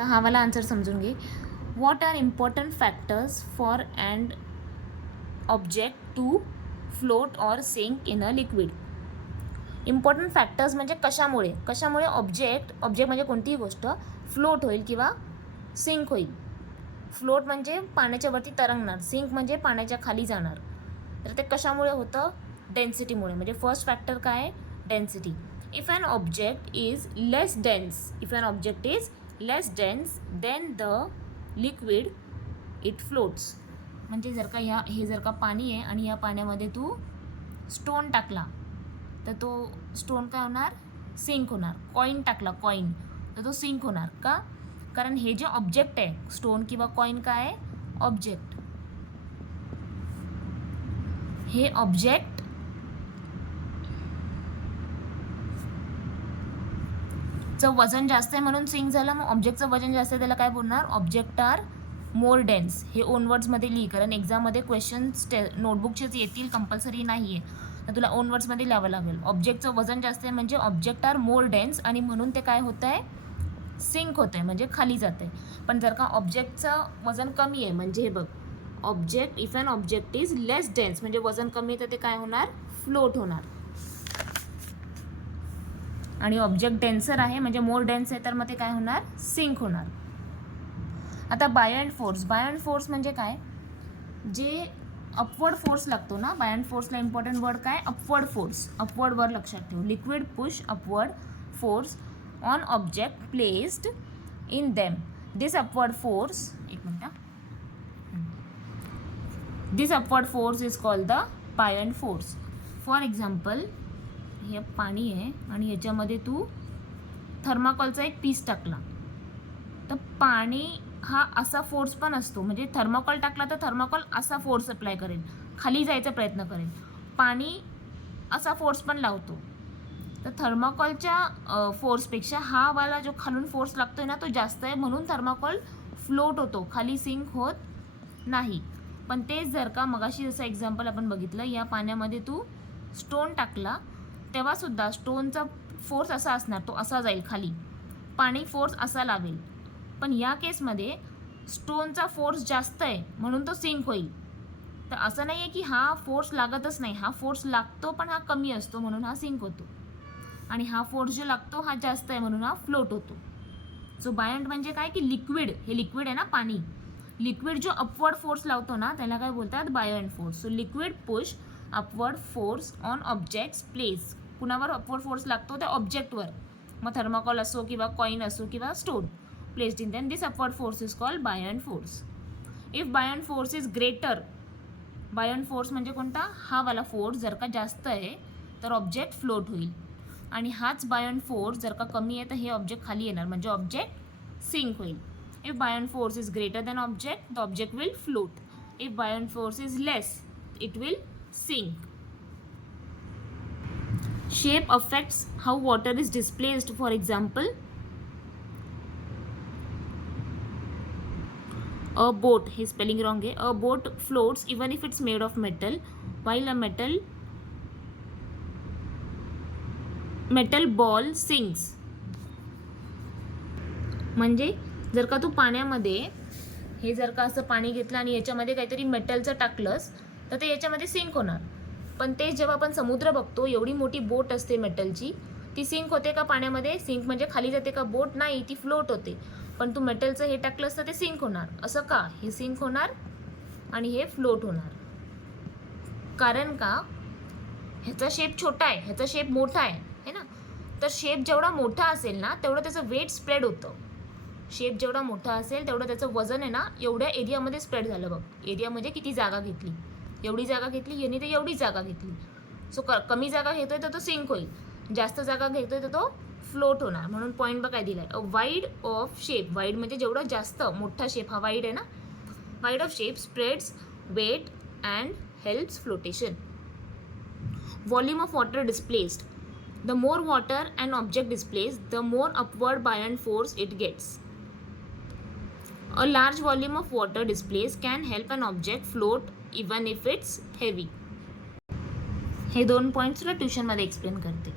तर हा वाला आन्सर समजून घे. What are important factors for and object to float or sink in a liquid. Important factors म्हणजे कशामुळे ऑब्जेक्ट म्हणजे कोणतीही गोष्ट फ्लोट होईल किंवा सिंक होईल. फ्लोट म्हणजे पाण्याच्या वरती तरंगणार, सिंक म्हणजे पाण्याच्या खाली जाणार. तर ते कशामुळे होतं? डेन्सिटीमुळे. म्हणजे फर्स्ट फॅक्टर काय आहे? Density. If an object is less dense then the liquid it floats. म्हणजे जर का हे जर का पाणी आहे आणि या पाण्यामध्ये तू स्टोन टाकला तर तो स्टोन काय होणार? सिंक होणार. कॉईन टाकला तर तो सिंक होणार. का? कारण हे जे ऑब्जेक्ट आहे, स्टोन किंवा कॉईन काय आहे? ऑब्जेक्ट. हे ऑब्जेक्ट चं वजन जास्त आहे म्हणून सिंक झालं. मग ऑब्जेक्टचं वजन जास्त आहे त्याला काय बोलणार? Object are more dense. हे ओन वर्ड्समध्ये लिही, कारण एक्झाममध्ये क्वेश्चन्स नोटबुकचेच येतील, कंपल्सरी नाही आहे. तर तुला ओन वर्ड्समध्ये लिहावं लागेल. ऑब्जेक्टचं वजन जास्त आहे म्हणजे ऑब्जेक्ट आर मोर डेन्स आणि म्हणून ते काय होतं आहे? सिंक होतं आहे, म्हणजे खाली जातं आहे. पण जर का ऑब्जेक्टचं वजन कमी आहे म्हणजे हे बघ, if an object is less dense म्हणजे वजन कमी आहे तर ते काय होणार? फ्लोट होणार. आणि ऑब्जेक्ट डेन्सर आहे म्हणजे मोर डेन्स आहे तर मग ते काय होणार? सिंक होणार. आता बायंड फोर्स म्हणजे काय? जे अपवर्ड फोर्स लागतो ना, बायंड फोर्सला इम्पॉर्टंट वर्ड काय? Upward force. अपवर्ड वर लक्षात ठेव. Liquid push upward force on object placed in them. This upward force is called the buoyant force. For example, हे पाणी आहे आणि ह्याच्यामध्ये तू थर्माकोलचा एक पीस टाकला तर पाणी हा असा फोर्स पण असतो. म्हणजे थर्माकोल टाकला तर थर्माकोल असा फोर्स अप्लाय करेल, खाली जायचा प्रयत्न करेल. पाणी असा फोर्स पण लावतो. तर थर्माकोलच्या फोर्सपेक्षा हा वाला जो खालून फोर्स लागतोय ना तो जास्त आहे, म्हणून थर्माकोल फ्लोट होतो, खाली सिंक होत नाही. पण तेच जर का मगाशी जसं एक्झाम्पल आपण बघितलं, या पाण्यामध्ये तू स्टोन टाकला तेव्हासुद्धा स्टोनचा फोर्स असा असणार, तो असा जाईल खाली, पाणी फोर्स असा लावेल. पण या केसमध्ये स्टोनचा फोर्स जास्त आहे म्हणून तो सिंक होईल. तर असं नाही आहे की हा फोर्स लागतच नाही, हा फोर्स लागतो पण हा कमी असतो म्हणून हा सिंक होतो. आणि हा फोर्स जो लागतो हा जास्त आहे म्हणून हा फ्लोट होतो. सो बायंड म्हणजे काय? की लिक्विड, हे लिक्विड आहे ना पाणी, लिक्विड जो अपवर्ड फोर्स लावतो ना त्याला काय बोलतात? Buoyant force. So liquid push upward force on objects place. कुणावर अपवर्ड फोर्स लागतो? त्या ऑब्जेक्टवर. मग थर्माकोल असो किंवा कॉईन असो किंवा stone placed in them, this upward force is called buoyant force. If buoyant force is greater, buoyant force म्हणजे कोणता? हा वाला फोर्स जर का जास्त आहे तर ऑब्जेक्ट फ्लोट होईल. आणि हाच बायंड फोर्स जर का कमी आहे तर हे ऑब्जेक्ट खाली येणार म्हणजे ऑब्जेक्ट सिंक होईल. If buoyant force is greater than object, the object will float. If buoyant force is less, it will sink. Shape affects how water is displaced. For example, a boat, he spelling wrong hai, a boat floats even if it's made of metal, while a metal ball sinks. म्हणजे जर का तू पाण्यामध्ये हे जर का असं पाणी घेतलं आणि याच्यामध्ये काहीतरी मेटलचं टाकलंस तर ते याच्यामध्ये सिंक होणार. पण ते जेव्हा आपण समुद्र बघतो, एवढी मोठी बोट असते मेटलची, ती सिंक होते का पाण्यामध्ये? सिंक म्हणजे खाली जाते का बोट? नाही, ती फ्लोट होते. पण तू मेटलचं हे टाकलंस तर ते सिंक होणार. असं का? हे सिंक होणार आणि हे फ्लोट होणार. कारण का? ह्याचा शेप छोटा आहे, ह्याचा शेप मोठा आहे ना. तर शेप जेवढा मोठा असेल ना तेवढं त्याचं वेट स्प्रेड होतं. शेप जेवढा मोठा असेल तेवढं त्याचं वजन आहे ना एवढ्या एरियामध्ये स्प्रेड झालं. बघ, एरिया म्हणजे किती जागा घेतली, एवढी जागा घेतली यांनी, तर एवढी जागा घेतली. सो कमी जागा घेतोय तर तो सिंक होईल, जास्त जागा घेतोय तर तो फ्लोट होणार. म्हणून पॉईंट बघ काय दिलाय? A wide of shape. Wide म्हणजे जेवढं जास्त मोठा शेप, हा वाईड आहे ना. Wide of shape spreads weight and helps flotation. Volume of water displaced. The more water an object displays, the more upward buoyant force it gets. A large volume of water displaced can help an object float even if it's heavy. हे 2 points तुला ट्युशनमध्ये explain करते.